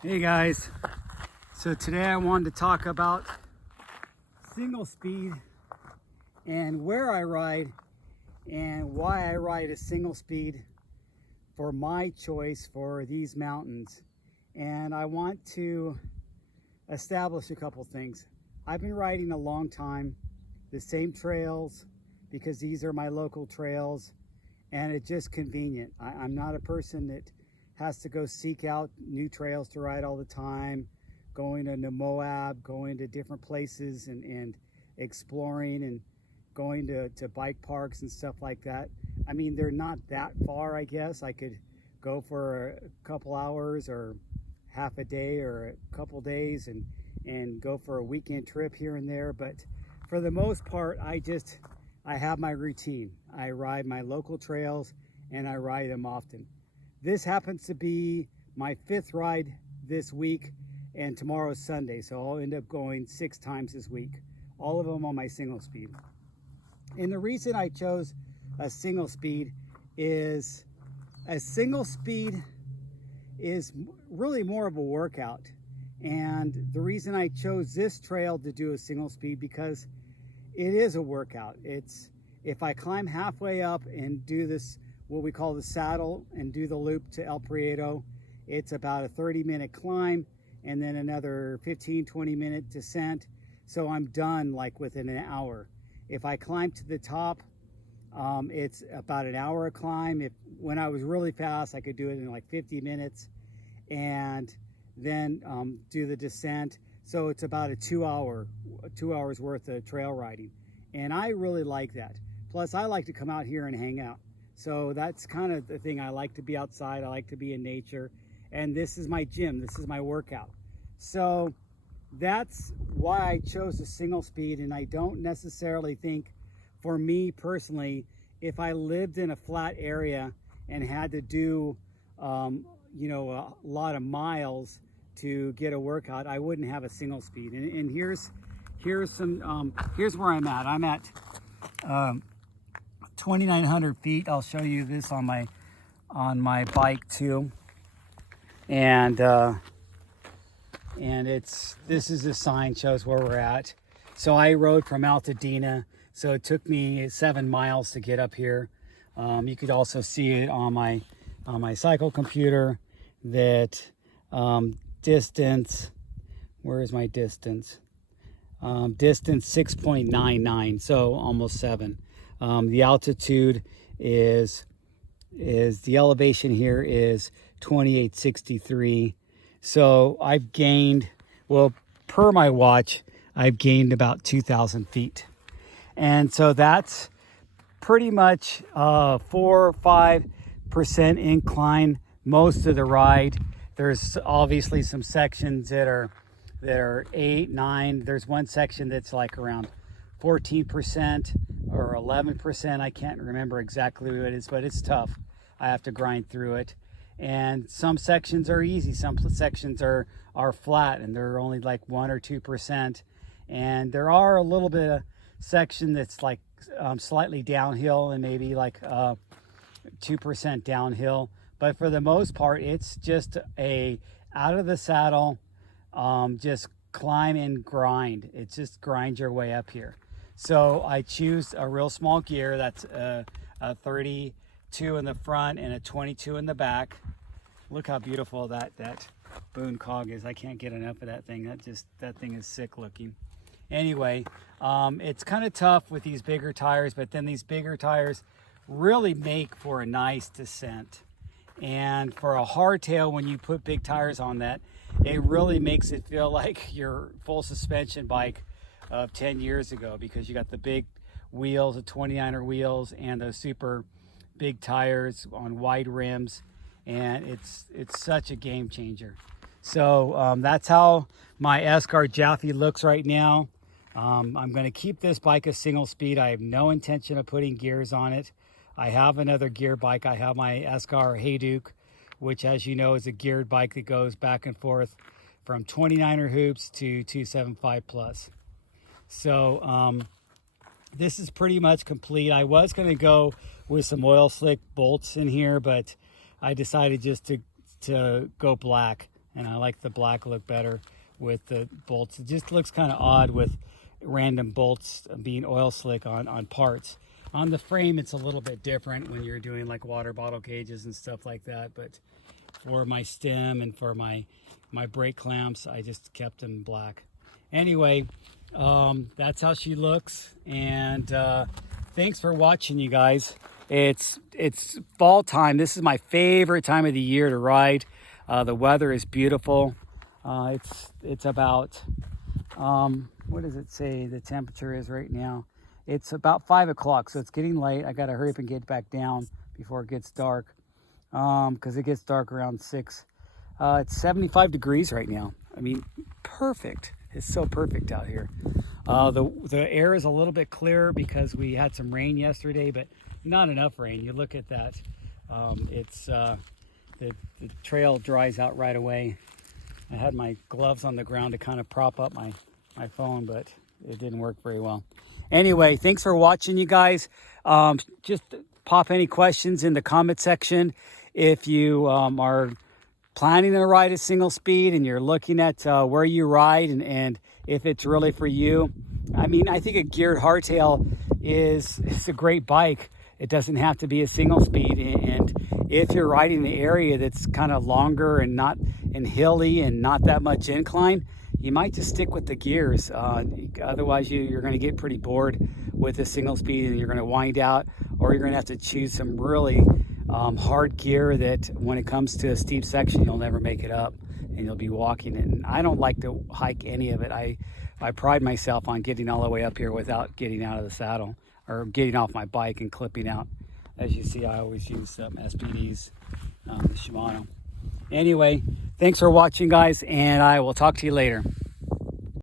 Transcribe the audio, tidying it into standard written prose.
Hey guys, so today I wanted to talk about single speed and where I ride and why I ride a single speed for my choice for these mountains. And I want to establish a couple things. I've been riding a long time, the same trails, because these are my local trails and it's just convenient. I'm not a person that has to go seek out new trails to ride all the time, going to Moab, going to different places and exploring and going to bike parks and stuff like that. I mean, they're not that far, I guess. I could go for a couple hours or half a day or a couple days and go for a weekend trip here and there. But for the most part, I have my routine. I ride my local trails and I ride them often. This happens to be my 5th ride this week, and tomorrow's Sunday, so I'll end up going 6 times this week, all of them on my single speed. And the reason I chose a single speed is really more of a workout. And the reason I chose this trail to do a single speed, because it is a workout. If I climb halfway up and do this, what we call the saddle, and do the loop to El Prieto, it's about a 30-minute climb and then another 15-20 minute descent. So I'm done like within an hour. If I climb to the top, it's about an hour a climb. When I was really fast, I could do it in like 50 minutes and then do the descent. So it's about a 2 hours worth of trail riding. And I really like that. Plus I like to come out here and hang out. So that's kind of the thing. I like to be outside. I like to be in nature. And this is my gym. This is my workout. So that's why I chose a single speed. And I don't necessarily think, for me personally, if I lived in a flat area and had to do, a lot of miles to get a workout, I wouldn't have a single speed. And here's where I'm at. I'm at 2,900 feet. I'll show you this on my bike too. And this is a sign, shows where we're at. So I rode from Altadena, so it took me 7 miles to get up here. You could also see it on my cycle computer that distance, where is my distance? Distance 6.99, so almost 7. The altitude is the elevation here is 2863. So I've gained, well, per my watch, I've gained about 2,000 feet. And so that's pretty much 4 or 5% incline most of the ride. There's obviously some sections that are 8, 9. There's one section that's like around 14% or 11%. I can't remember exactly what it is, but it's tough. I have to grind through it. And some sections are easy. Some sections are flat and they're only like 1 or 2%. And there are a little bit of section that's like slightly downhill and maybe like 2% downhill. But for the most part, it's just a out of the saddle, just climb and grind. It's just grind your way up here. So I choose a real small gear. That's a 32 in the front and a 22 in the back. Look how beautiful that Boone cog is. I can't get enough of that thing. That thing is sick looking. Anyway, it's kind of tough with these bigger tires, but then these bigger tires really make for a nice descent. And for a hardtail, when you put big tires on that, it really makes it feel like your full suspension bike of 10 years ago, because you got the big wheels, the 29er wheels, and those super big tires on wide rims, and it's such a game changer. So that's how my Esker Japhy looks right now. I'm going to keep this bike a single speed. I have no intention of putting gears on it. I have another gear bike. I have my Esker Hayduke, which, as you know, is a geared bike that goes back and forth from 29er hoops to 275 plus. So this is pretty much complete. I was going to go with some oil slick bolts in here, but I decided just to go black and I like the black look better with the bolts. It just looks kind of odd with random bolts being oil slick on parts. On the frame, it's a little bit different when you're doing like water bottle cages and stuff like that, but for my stem and for my brake clamps, I just kept them black. Anyway, that's how she looks, and thanks for watching, you guys. It's fall time. This is my favorite time of the year to ride. The weather is beautiful. It's about what does it say the temperature is right now? It's about 5 o'clock, so it's getting late. I gotta hurry up and get back down before it gets dark, because it gets dark around 6. It's 75 degrees right now. I mean, perfect. It's so perfect out here. The air is a little bit clearer because we had some rain yesterday, but not enough rain. You look at that. The trail dries out right away. I had my gloves on the ground to kind of prop up my phone, but it didn't work very well. Anyway, thanks for watching, you guys. Just pop any questions in the comment section. If you are planning to ride a single speed and you're looking at where you ride and if it's really for you. I mean, I think a geared hardtail is a great bike. It doesn't have to be a single speed, and if you're riding the area that's kind of longer and not and hilly and not that much incline, you might just stick with the gears. Otherwise you're going to get pretty bored with a single speed, and you're going to wind out, or you're going to have to choose some really hard gear that when it comes to a steep section, you'll never make it up and you'll be walking it. And I don't like to hike any of it. I pride myself on getting all the way up here without getting out of the saddle or getting off my bike and clipping out. As you see, I always use SPDs, Shimano. Anyway, thanks for watching, guys, and I will talk to you later.